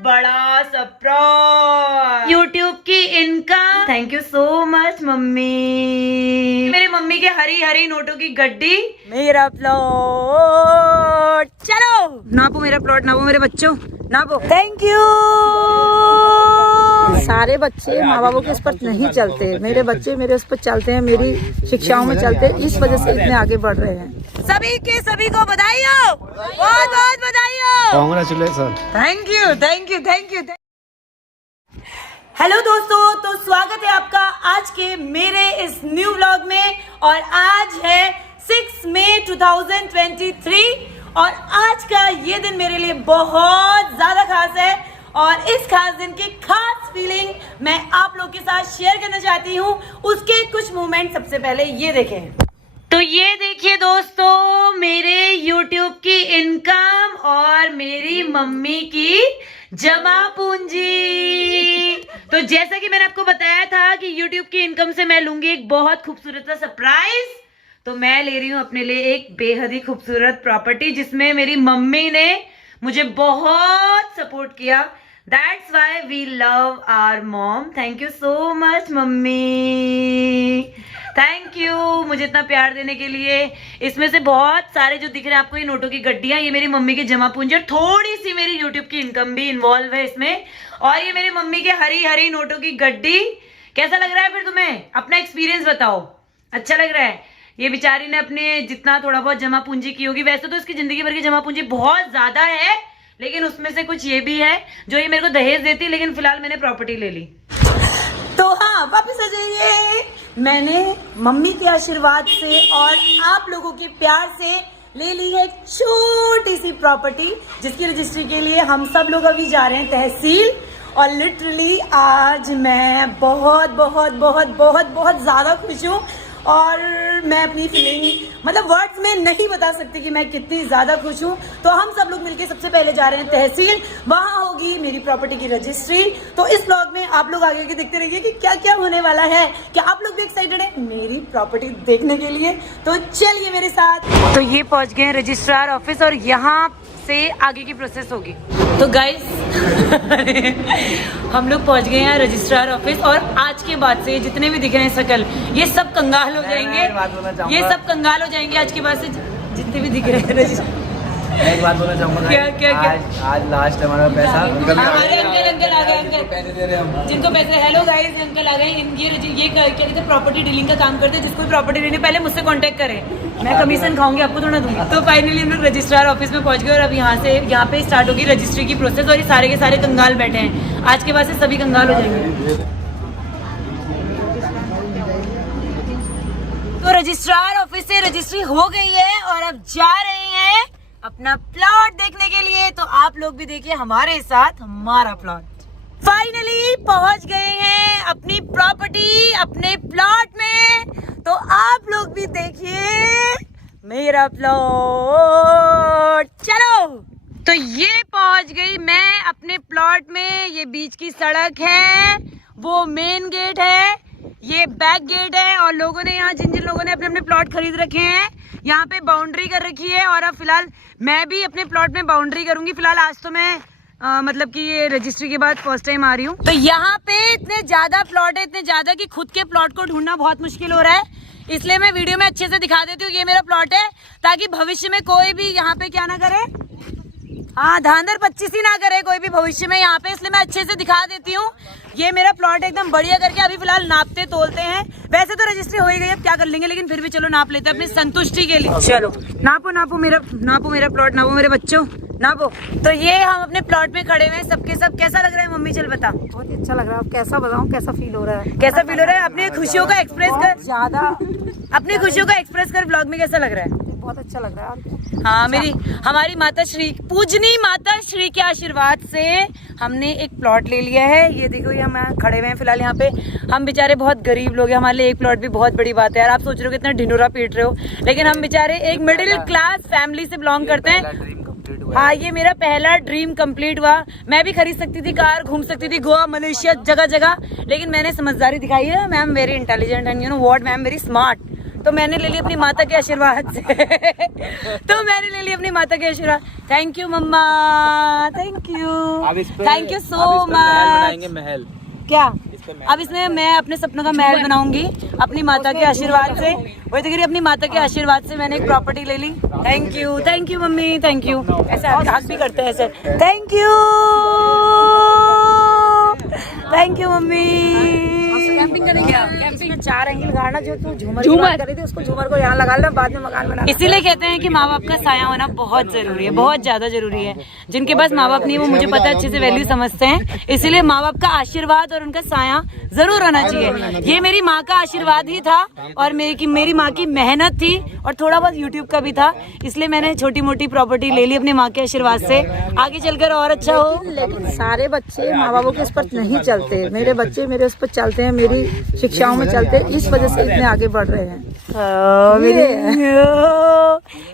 बड़ा surprise, YouTube की income. Thank you so much mummy. मेरी मम्मी के हरी हरी नोटों की गड्डी, मेरा प्लॉट। चलो नापो मेरा प्लॉट, नापो मेरे बच्चों, नापो। Thank you. सारे बच्चे माँ बापों के उस पर नहीं चलते, मेरे बच्चे मेरे उस पर चलते हैं, मेरी शिक्षाओं में चलते हैं, इस वजह से इतने आगे बढ़ रहे हैं। सभी के सभी को बधाई हो, बहुत बहुत बधाई हो। Congratulation. Thank you thank you thank you. Hello दोस्तों, तो स्वागत है आपका आज के मेरे इस न्यू व्लॉग में। और आज है 6 मई 2023 और आज का ये दिन मेरे लिए बहुत ज्यादा खास है और इस खास दिन की खास फीलिंग मैं आप लोग के साथ शेयर करना चाहती हूँ। उसके कुछ मोमेंट सबसे पहले ये देखें। तो ये देखिए दोस्तों, मेरे YouTube की इनकम और मेरी मम्मी की जमा पूंजी। तो जैसा कि मैंने आपको बताया था कि YouTube की इनकम से मैं लूंगी एक बहुत खूबसूरत सा सरप्राइज, तो मैं ले रही हूँ अपने लिए एक बेहद ही खूबसूरत प्रॉपर्टी जिसमें मेरी मम्मी ने मुझे बहुत सपोर्ट किया। That's why we love our mom. Thank you so much mummy, thank you मुझे इतना प्यार देने के लिए। इसमें से बहुत सारे जो दिख रहे हैं आपको ये नोटों की गड्डियां, ये मेरी मम्मी की जमा पूंजी और थोड़ी सी मेरी यूट्यूब की इनकम भी इन्वॉल्व है इसमें। और ये मेरी मम्मी के हरी हरी नोटों की गड्डी। कैसा लग रहा है फिर तुम्हें? अपना एक्सपीरियंस बताओ, अच्छा लग रहा है? ये बेचारी ने अपने जितना थोड़ा बहुत जमा पूंजी की होगी, वैसे तो इसकी जिंदगी भर की जमा पूंजी बहुत ज्यादा है, लेकिन उसमें से कुछ ये भी है जो ये मेरे को दहेज देती, लेकिन फिलहाल मैंने प्रॉपर्टी ले ली। तो हाँ, वापस आ जाइए। मैंने मम्मी के आशीर्वाद से और आप लोगों के प्यार से ले ली है एक छोटी सी प्रॉपर्टी जिसकी रजिस्ट्री के लिए हम सब लोग अभी जा रहे हैं तहसील। और लिटरली आज मैं बहुत बहुत बहुत बहुत बहुत ज्यादा खुश हूँ और मैं अपनी फीलिंग मतलब वर्ड्स में नहीं बता सकती कि मैं कितनी ज्यादा खुश हूँ। तो हम सब लोग मिलके सबसे पहले जा रहे हैं तहसील, वहां होगी मेरी प्रॉपर्टी की रजिस्ट्री। तो इस ब्लॉग में आप लोग आगे के देखते रहिए कि क्या क्या होने वाला है। क्या आप लोग भी एक्साइटेड है मेरी प्रॉपर्टी देखने के लिए? तो चलिए मेरे साथ। तो ये पहुंच गए हैं रजिस्ट्रार ऑफिस और यहाँ से आगे की प्रोसेस होगी। तो गाइस हम लोग पहुंच गए हैं रजिस्ट्रार ऑफिस और आज के बाद से जितने भी दिख रहे हैं शकल, ये सब कंगाल हो जाएंगे, ये सब कंगाल हो जाएंगे आज के बाद से जितने भी दिख रहे हैं। एक बात बोलना चाहूंगा, क्या क्या क्या? आज लास्ट हमारा पैसा हमारे अंकल आ गए, अंकल जिनको पैसे। हेलो गाइस, अंकल आ गए। ये क्या कहते हैं, प्रॉपर्टी डीलिंग का काम करते हैं। जिसको प्रॉपर्टी लेनी पहले मुझसे कांटेक्ट करें, मैं कमीशन खाऊंगी, आपको थोड़ा दूंगी। तो फाइनली हम लोग रजिस्ट्रार ऑफिस में पहुंच गए और अब यहाँ पे स्टार्ट होगी रजिस्ट्री की प्रोसेस। और ये सारे के सारे कंगाल बैठे हैं, आज के बाद से सभी कंगाल हो जाएंगे। तो रजिस्ट्रार ऑफिस से रजिस्ट्री हो गई है और अब जा रहे हैं अपना प्लॉट देखने के लिए। तो आप लोग भी देखिए हमारे साथ हमारा प्लॉट। फाइनली पहुंच गए हैं अपनी प्रॉपर्टी, अपने प्लॉट में। तो आप लोग भी देखिए मेरा प्लॉट। चलो, तो ये पहुंच गई मैं अपने प्लॉट में। ये बीच की सड़क है, वो मेन गेट है, ये बैक गेट है। और लोगों ने यहाँ जिन जिन लोगों ने अपने अपने प्लॉट खरीद रखे हैं यहाँ पे बाउंड्री कर रखी है। और अब फिलहाल मैं भी अपने प्लॉट में बाउंड्री करूंगी। फिलहाल आज तो मैं मतलब कि ये रजिस्ट्री के बाद फर्स्ट टाइम आ रही हूँ। तो यहाँ पे इतने ज्यादा प्लॉट है, इतने ज्यादा कि खुद के प्लॉट को ढूंढना बहुत मुश्किल हो रहा है। इसलिए मैं वीडियो में अच्छे से दिखा देती हूँ ये मेरा प्लॉट है, ताकि भविष्य में कोई भी यहाँ पे क्या ना करे, हाँ धांधर 25 ही ना करे कोई भी भविष्य में यहाँ पे। इसलिए मैं अच्छे से दिखा देती हूँ ये मेरा प्लॉट एकदम बढ़िया करके। अभी फिलहाल नापते तोलते हैं, वैसे तो रजिस्ट्री हो ही गई, अब क्या कर लेंगे, लेकिन फिर भी चलो नाप लेते हैं अपनी संतुष्टि के लिए। चलो नापो मेरा प्लॉट, नापो मेरे बच्चों, नापो। तो ये हम अपने प्लॉट में खड़े हुए हैं सबके सब। कैसा लग रहा है मम्मी? चल बता। बहुत अच्छा लग रहा है। कैसा बताऊं, कैसा फील हो रहा है? कैसा फील हो रहा है? अपनी खुशियों का एक्सप्रेस कर, ज्यादा अपनी खुशियों का एक्सप्रेस कर ब्लॉग में। कैसा लग रहा है? बहुत अच्छा लग रहा है। हाँ, हमारी माता श्री, पूजनी माता श्री के आशीर्वाद से हमने एक प्लॉट ले लिया है। ये देखो, ये हम खड़े हुए हैं फिलहाल यहाँ पे। हम बेचारे बहुत गरीब लोग हैं, हमारे लिए एक प्लॉट भी बहुत बड़ी बात है यार। आप सोच रहे हो कितना ढिंडोरा पीट रहे हो, लेकिन हम बेचारे एक मिडिल क्लास फैमिली से बिलोंग करते हैं। हाँ, ये मेरा पहला ड्रीम कंप्लीट हुआ। मैं भी खरीद सकती थी कार, घूम सकती थी गोवा, मलेशिया, जगह जगह, लेकिन मैंने समझदारी दिखाई है। Ma'am very intelligent and you know what, ma'am very smart. तो मैंने ले ली अपनी माता के आशीर्वाद से तो मैंने ले ली अपनी माता के आशीर्वाद। Thank you mama, thank you so much. महल क्या अब इसमें मैं अपने सपनों का महल बनाऊंगी अपनी माता के आशीर्वाद से। वही तो कह रही, अपनी माता के आशीर्वाद से मैंने एक प्रॉपर्टी ले ली। Thank you mummy, thank you. ऐसे हाथ भी करते हैं ऐसे, थैंक यू मम्मी। कैंपिंग करेंगे। कैंपिंग में 4 एंगल गाड़ना, जो तू झूमर की बात कर रही थी उसको झूमर को यहाँ लगा लेना, बाद में मकान बना। इसीलिए कहते हैं कि माँ बाप का साया होना बहुत जरूरी है, बहुत ज्यादा जरूरी है। जिनके पास माँ बाप नहीं वो मुझे पता है अच्छे से वैल्यू समझते हैं। इसीलिए माँ बाप का आशीर्वाद और उनका साया जरूर होना चाहिए। ये मेरी माँ का आशीर्वाद ही था और मेरी माँ की मेहनत थी और थोड़ा बहुत यूट्यूब का भी था। इसलिए मैंने छोटी मोटी प्रॉपर्टी ले ली अपनी माँ के आशीर्वाद से, आगे चलकर और अच्छा हो। लेकिन सारे बच्चे माँ बापों के उस पर नहीं चलते। मेरे बच्चे मेरे उस पर चलते हैं, मेरी शिक्षाओं में चलते हैं, इस वजह से इतने आगे बढ़ रहे हैं।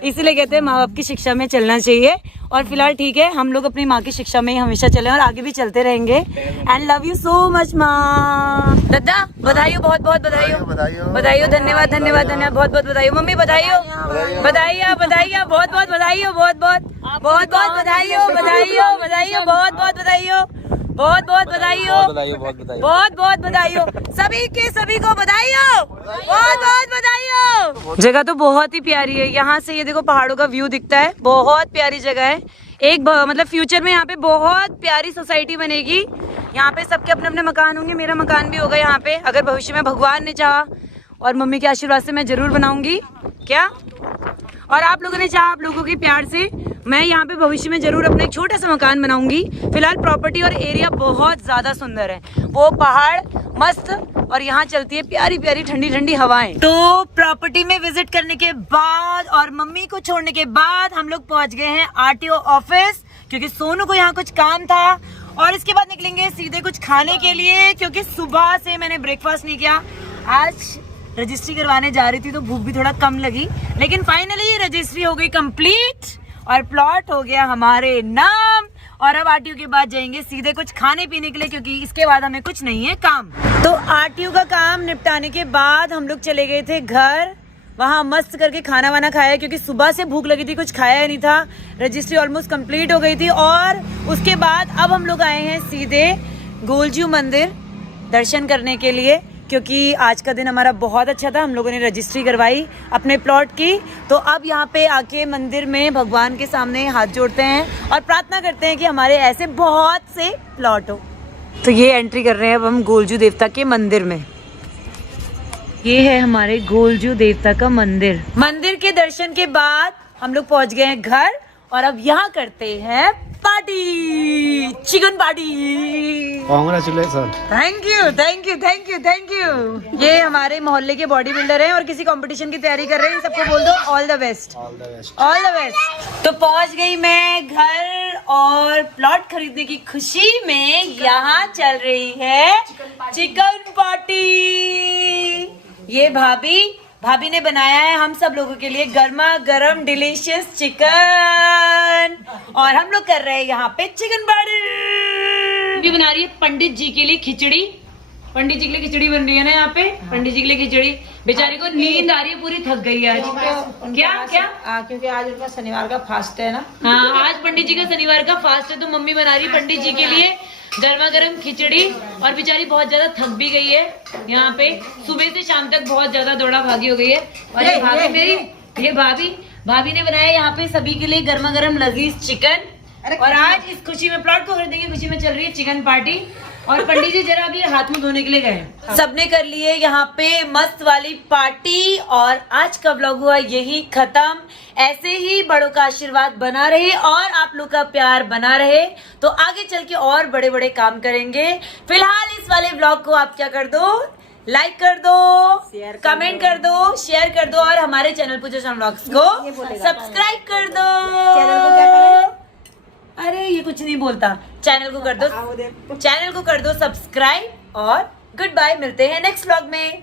इसलिए कहते हैं माँ बाप की शिक्षा में चलना चाहिए। और फिलहाल ठीक है, हम लोग अपनी माँ की शिक्षा में ही हमेशा चले और आगे भी चलते रहेंगे। And love you so much माँ। दादा बधाई हो, बहुत बहुत बधाई हो, बधाई हो। धन्यवाद धन्यवाद धन्यवाद, बहुत बहुत बधाई हो। मम्मी बधाई हो, बधाई हो, बधाई हो, बहुत बहुत बधाई हो, बहुत बहुत बहुत बहुत बधाई हो, बधाई हो, बधाई हो, बहुत बहुत बधाई हो, बहुत बहुत बधाई हो, बहुत बहुत बधाई हो। सभी को बधाई हो, बहुत बहुत बधाई हो। जगह तो बहुत ही प्यारी है। यहाँ से ये देखो पहाड़ों का व्यू दिखता है, बहुत प्यारी जगह है। मतलब फ्यूचर में यहाँ पे बहुत प्यारी सोसाइटी बनेगी। यहाँ पे सबके अपने अपने मकान होंगे, मेरा मकान भी होगा यहाँ पे, अगर भविष्य में भगवान ने चाहा। और मम्मी के आशीर्वाद से मैं जरूर बनाऊंगी। क्या और आप लोगों ने चाहा, आप लोगों के प्यार से मैं यहाँ पे भविष्य में जरूर अपना एक छोटा सा मकान बनाऊंगी। फिलहाल प्रॉपर्टी और एरिया बहुत ज्यादा सुंदर है, वो पहाड़ मस्त और यहाँ चलती है प्यारी प्यारी ठंडी ठंडी हवाएं। तो प्रॉपर्टी में विजिट करने के बाद और मम्मी को छोड़ने के बाद हम लोग पहुंच गए हैं आरटीओ ऑफिस, क्योंकि सोनू को यहाँ कुछ काम था। और इसके बाद निकलेंगे सीधे कुछ खाने के लिए, क्योंकि सुबह से मैंने ब्रेकफास्ट नहीं किया। आज रजिस्ट्री करवाने जा रही थी तो भूख भी थोड़ा कम लगी, लेकिन फाइनली रजिस्ट्री हो गई कंप्लीट और प्लॉट हो गया हमारे नाम। और अब आरटीओ के बाद जाएंगे सीधे कुछ खाने पीने के लिए, क्योंकि इसके बाद हमें कुछ नहीं है काम। तो आरटीओ का काम निपटाने के बाद हम लोग चले गए थे घर, वहाँ मस्त करके खाना वाना खाया, क्योंकि सुबह से भूख लगी थी, कुछ खाया नहीं था। रजिस्ट्री ऑलमोस्ट कंप्लीट हो गई थी। और उसके बाद अब हम लोग आए हैं सीधे गोलजू मंदिर दर्शन करने के लिए, क्योंकि आज का दिन हमारा बहुत अच्छा था। हम लोगों ने रजिस्ट्री करवाई अपने प्लॉट की, तो अब यहाँ पे आके मंदिर में भगवान के सामने हाथ जोड़ते हैं और प्रार्थना करते हैं कि हमारे ऐसे बहुत से प्लॉट हो। तो ये एंट्री कर रहे हैं अब हम गोलजू देवता के मंदिर में। ये है हमारे गोलजू देवता का मंदिर। मंदिर के दर्शन के बाद हम लोग पहुंच गए हैं घर और अब यहाँ करते हैं party, chicken party. Congratulation. Thank you thank you thank you thank you. ये हमारे मोहल्ले के बॉडी बिल्डर हैं और किसी कंपटीशन की तैयारी कर रहे हैं। सबको बोल दो all the best, all the best. तो पहुंच गई मैं घर और प्लॉट खरीदने की खुशी में यहाँ चल रही है चिकन पार्टी। ये भाभी ने बनाया है हम सब लोगों के लिए गर्मा गर्म डिलीशियस चिकन और हम लोग कर रहे हैं यहाँ पे चिकन पार्टी। भी बना रही है पंडित जी के लिए खिचड़ी। पंडित जी के लिए खिचड़ी बन रही है ना यहाँ पे, पंडित जी के लिए खिचड़ी। बेचारी को नींद आ रही है, पूरी थक गई है आज। क्या क्योंकि आज उनका शनिवार का फास्ट है ना। हाँ, आज पंडित जी का शनिवार का फास्ट है, तो मम्मी बना रही है पंडित जी के लिए गर्मा गर्म खिचड़ी। और बेचारी बहुत ज्यादा थक भी गई है, यहाँ पे सुबह से शाम तक बहुत ज्यादा दौड़ा भागी हो गई है। और ये भाभी मेरी, ये भाभी ने बनाया यहाँ पे सभी के लिए गर्मा गर्म लजीज चिकन। और आज इस खुशी में प्लॉट को खरीदने की खुशी में चल रही है चिकन पार्टी। और पंडित जी जरा अभी हाथ मुंह धोने के लिए गए। सबने कर लिए यहाँ पे मस्त वाली पार्टी और आज का व्लॉग हुआ यही खत्म। ऐसे ही बड़ों का आशीर्वाद बना रहे और आप लोग का प्यार बना रहे तो आगे चल के और बड़े बड़े काम करेंगे। फिलहाल इस वाले व्लॉग को आप क्या कर दो, लाइक कर दो, कमेंट कर दो, शेयर कर दो और हमारे चैनल पूजा व्लॉग्स को सब्सक्राइब कर दो। चैनल को क्या करें? अरे ये कुछ नहीं बोलता। चैनल को कर दो सब्सक्राइब और गुड बाय। मिलते हैं नेक्स्ट व्लॉग में।